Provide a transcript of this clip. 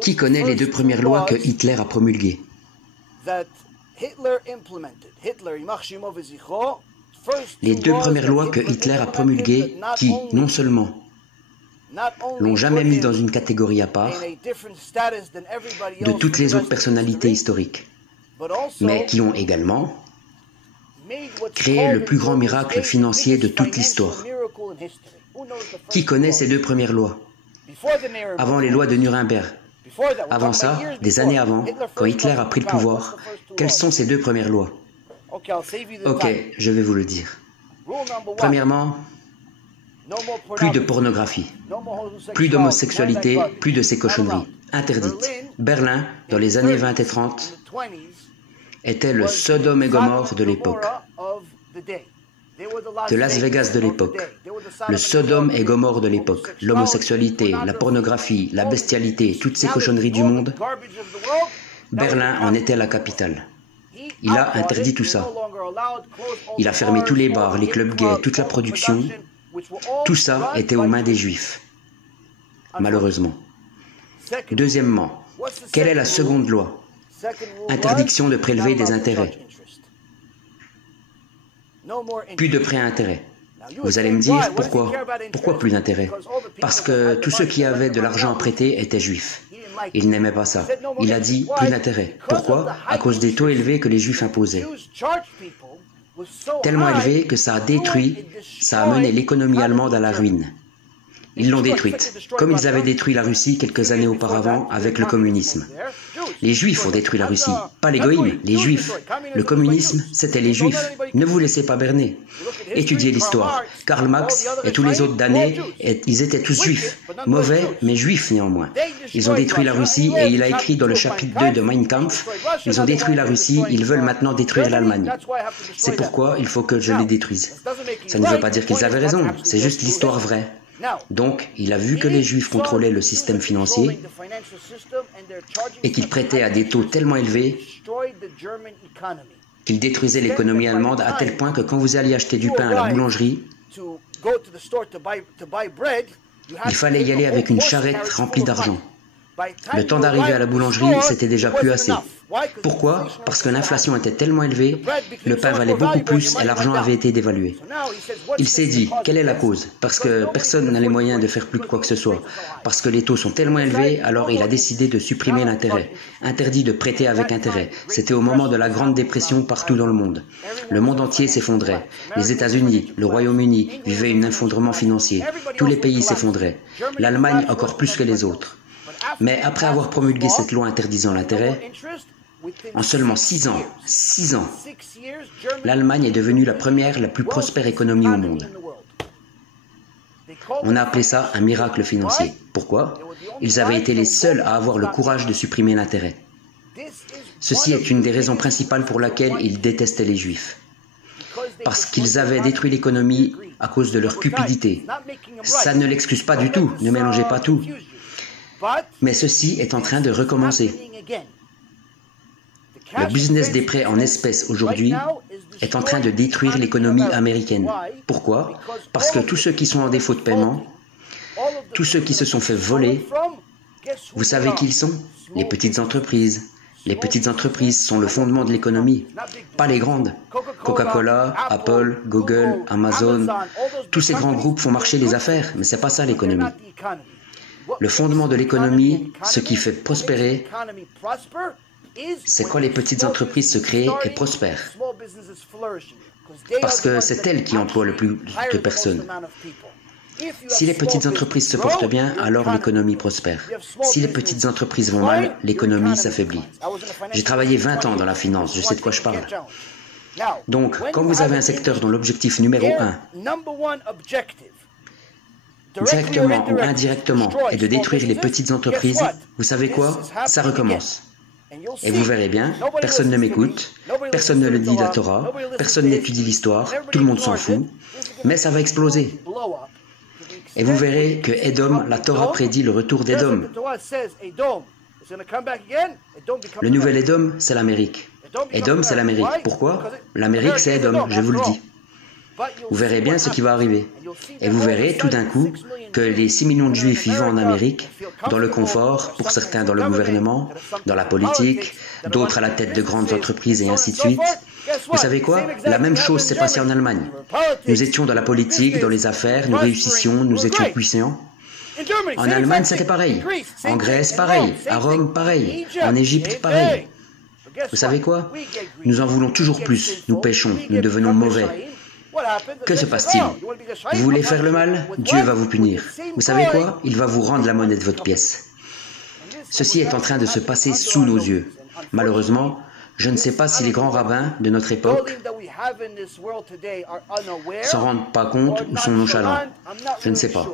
Qui connaît les deux premières lois que Hitler a promulguées? Les deux premières lois que Hitler a promulguées qui, non seulement l'ont jamais mis dans une catégorie à part de toutes les autres personnalités historiques, mais qui ont également créé le plus grand miracle financier de toute l'histoire. Qui connaît ces deux premières lois? Avant les lois de Nuremberg, avant ça, des années avant, quand Hitler a pris le pouvoir, quelles sont ces deux premières lois? Ok, je vais vous le dire. Premièrement, plus de pornographie, plus d'homosexualité, plus de ces cochonneries, interdites. Berlin, dans les années 20 et 30, était le Sodome et Gomorrhe de l'époque, de Las Vegas de l'époque, le Sodome et Gomorrhe de l'époque, l'homosexualité, la pornographie, la bestialité, toutes ces cochonneries du monde. Berlin en était la capitale. Il a interdit tout ça. Il a fermé tous les bars, les clubs gays, toute la production. Tout ça était aux mains des Juifs, malheureusement. Deuxièmement, quelle est la seconde loi? Interdiction de prélever des intérêts. Plus de prêts à intérêt. Vous allez me dire pourquoi? Pourquoi plus d'intérêt? Parce que tous ceux qui avaient de l'argent à prêter étaient juifs. Il n'aimait pas ça. Il a dit plus d'intérêt. Pourquoi? À cause des taux élevés que les juifs imposaient. Tellement élevés que ça a mené l'économie allemande à la ruine. Ils l'ont détruite, comme ils avaient détruit la Russie quelques années auparavant avec le communisme. Les Juifs ont détruit la Russie, pas les goïms, les Juifs. Le communisme, c'était les Juifs. Ne vous laissez pas berner. Étudiez l'histoire. Karl Marx et tous les autres damnés, ils étaient tous juifs. Mauvais, mais juifs néanmoins. Ils ont détruit la Russie et il a écrit dans le chapitre 2 de Mein Kampf, ils ont détruit la Russie, ils veulent maintenant détruire l'Allemagne. C'est pourquoi il faut que je les détruise. Ça ne veut pas dire qu'ils avaient raison, c'est juste l'histoire vraie. Donc, il a vu que les Juifs contrôlaient le système financier et qu'ils prêtaient à des taux tellement élevés qu'ils détruisaient l'économie allemande à tel point que quand vous alliez acheter du pain à la boulangerie, il fallait y aller avec une charrette remplie d'argent. Le temps d'arriver à la boulangerie, c'était déjà plus assez. Pourquoi? Parce que l'inflation était tellement élevée, le pain valait beaucoup plus et l'argent avait été dévalué. Il s'est dit, quelle est la cause? Parce que personne n'a les moyens de faire plus de quoi que ce soit. Parce que les taux sont tellement élevés, alors il a décidé de supprimer l'intérêt. Interdit de prêter avec intérêt. C'était au moment de la Grande Dépression partout dans le monde. Le monde entier s'effondrait. Les États-Unis, le Royaume-Uni vivaient un effondrement financier. Tous les pays s'effondraient. L'Allemagne encore plus que les autres. Mais après avoir promulgué cette loi interdisant l'intérêt, en seulement 6 ans, l'Allemagne est devenue la première, la plus prospère économie au monde. On a appelé ça un miracle financier. Pourquoi? Ils avaient été les seuls à avoir le courage de supprimer l'intérêt. Ceci est une des raisons principales pour laquelle ils détestaient les Juifs. Parce qu'ils avaient détruit l'économie à cause de leur cupidité. Ça ne l'excuse pas du tout, ne mélangez pas tout. Mais ceci est en train de recommencer. Le business des prêts en espèces aujourd'hui est en train de détruire l'économie américaine. Pourquoi? Parce que tous ceux qui sont en défaut de paiement, tous ceux qui se sont fait voler, vous savez qui ils sont? Les petites entreprises. Les petites entreprises sont le fondement de l'économie, pas les grandes. Coca-Cola, Apple, Google, Amazon, tous ces grands groupes font marcher les affaires, mais c'est pas ça l'économie. Le fondement de l'économie, ce qui fait prospérer, c'est quand les petites entreprises se créent et prospèrent. Parce que c'est elles qui emploient le plus de personnes. Si les petites entreprises se portent bien, alors l'économie prospère. Si les petites entreprises vont mal, l'économie s'affaiblit. J'ai travaillé 20 ans dans la finance, je sais de quoi je parle. Donc, quand vous avez un secteur dont l'objectif numéro 1, directement ou indirectement, est de détruire les petites entreprises, vous savez quoi? Ça recommence. Et vous verrez bien, personne ne m'écoute, personne ne le dit la Torah, personne n'étudie l'histoire, tout le monde s'en fout, mais ça va exploser. Et vous verrez que Édom, la Torah prédit le retour d'Édom. Le nouvel Édom, c'est l'Amérique. Édom, c'est l'Amérique. Pourquoi? L'Amérique, c'est Édom, je vous le dis. Vous verrez bien ce qui va arriver. Et vous verrez tout d'un coup que les 6 millions de Juifs vivant en Amérique, dans le confort, pour certains dans le gouvernement, dans la politique, d'autres à la tête de grandes entreprises et ainsi de suite. Vous savez quoi? La même chose s'est passée en Allemagne. Nous étions dans la politique, dans les affaires, nous réussissions, nous étions puissants. En Allemagne, c'était pareil. En Grèce, pareil. À Rome, pareil. En Égypte, pareil. Vous savez quoi? Nous en voulons toujours plus. Nous péchons, nous devenons mauvais. Que se passe-t-il? Vous voulez faire le mal? Dieu va vous punir. Vous savez quoi? Il va vous rendre la monnaie de votre pièce. Ceci est en train de se passer sous nos yeux. Malheureusement, je ne sais pas si les grands rabbins de notre époque s'en rendent pas compte ou sont nonchalants. Je ne sais pas.